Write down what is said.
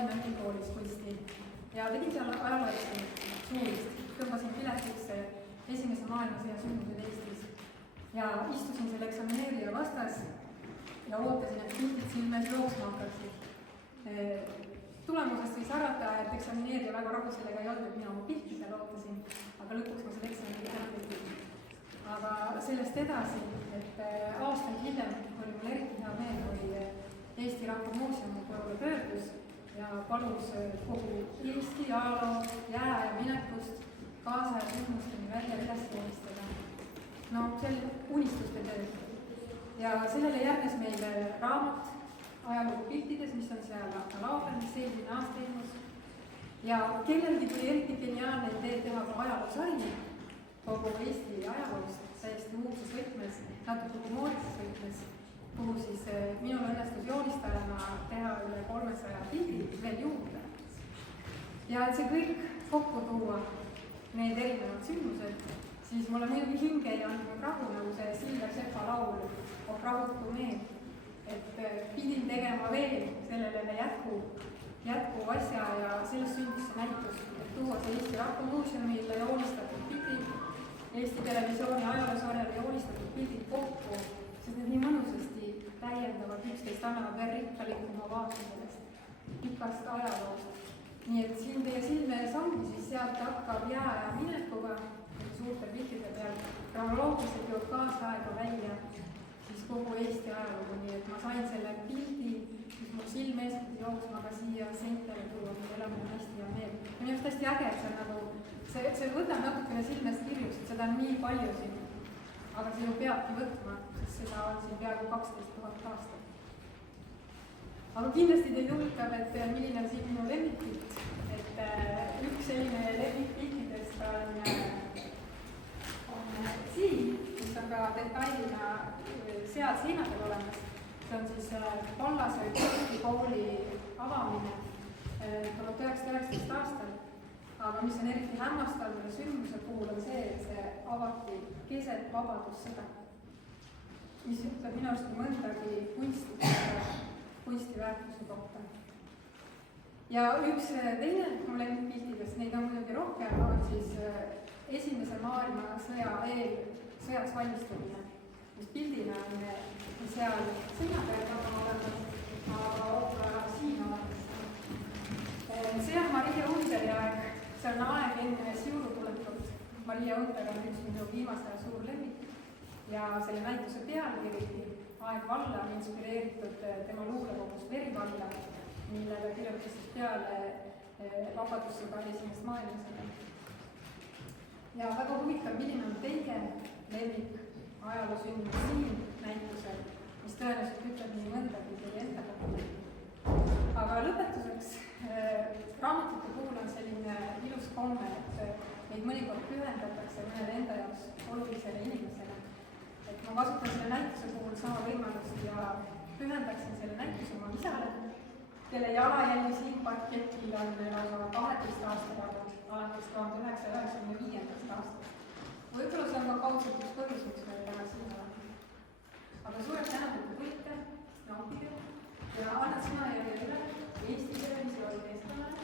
Tallinna Ülikoolis kunsti ja tegin seal ajalooeksamit suurist, tõmbasin piletiks esimese maailmasõja sündmused Eestis ja istusin selle eksamineerija vastas ja ootasin, et pildid silmes jooksma hakkaksid. Tulemusest võis arvata, et eksamineerija väga rahul sellega ei olnud, et mina oma pilti seal ootasin, aga lõpuks ma selle eksami ära tegin. Aga sellest edasi, et aastaid hiljem oli mul eriti hea meel, kui Eesti Rahva Muuseum mu poole pöördus ja palus kogu Eesti ajaloo jää ja minekust kaasa ja sündmusteni välja üles joonistada. No see oli unistuste töö. Ja sellele järgnes meile raamat ajalugu piltides, mis on seal laadel, mis eelmine aasta ilmus. Ja kellelgi tuli eriti geniaalne idee teha ka ajaloosari kogu Eesti ajaloost täiesti uudses võtmes, natuke humoorises võtmes, kuhu siis minul õnnestus joonistajana teha üle 300 pildi veel juurde. Ja et see kõik kokku tuua, need erinevad sündmused, siis mulle muidugi hinge ei andnud rahu, nagu see Silver Sepa laul "Oh rahutu meel", et pidin tegema veel sellele jätku asja ja sellest sündis see näitus, et tuua see Eesti Rahva Muuseumile joonistatud pildid, Eesti Televisiooni ajaloosarjale joonistatud pildid kokku, sest need nii mõnusasti täiendavad üksteist, annavad veel rikkalikuma vaate sellest pikast ajaloost. Nii et siin teie silme ees ongi, siis sealt hakkab jää ja minekuga, suurte piltide peal, kronoloogiliselt jõuab kaasaega välja siis kogu Eesti ajalugu, nii et ma sain selle pildi, mis mul silme ees pidi jooksma ka siia sentele tuua, mille elamine on hästi hea meel. Ja minu arust hästi äge, et see on nagu, see võtab natukene silmest kirjus, et seda on nii palju siin, aga see ju peabki võtma, sest seda on siin peaaegu 12 000 aastat. Aga kindlasti teid huvitab, et milline on siin minu lemmikpilt, et üks selline lemmikpiltidest on siin, mis on ka detailina seal seinadel olemas. See on siis Pallasöö kunstikooli avamine 1919 aastal. Aga mis on eriti hämmastav selle sündmuse puhul on see, et see avati keset vabadussõda, mis ütleb minu arust mõndagi kunstiväärtuse kohta. Ja üks teine mu lemmikpildidest, neid on muidugi rohkem, on siis esimese maailmasõja eel sõjaks valmistumine, mis pildina on seal seina peal olemas, aga siin olemas. See on Maria Unteri aeg. See on aeg enne Siuru tulekut. Maria Unter on üks minu viimase suur lemmik ja selle näituse pealkiri Aeg valla on inspireeritud tema luulekogust Verivalla, millele kirjutas peale vabadussõda esimest maailmasõda. Ja väga huvitav, milline on teie lemmik ajaloosündmus siin näitusel, mis tõenäoliselt ütleb nii mõndagi teie enda kohta. Aga lõpetuseks, raamatute puhul on selline ilus komme, et neid mõnikord pühendatakse mõnele enda jaoks olulisele inimesele. Et ma kasutan selle näituse puhul sama võimalust ja pühendaksin selle näituse oma isale, kelle jalajälgi siin parketil on lausa 12 aasta taga, alates 1995. aastast. Võib-olla see on ka kaudselt üks põhjus, miks me täna siin oleme. Aga suured tänud, et te tulite, nautige ja annad sõna jälle üle Eesti Televisiooni eestkonnale.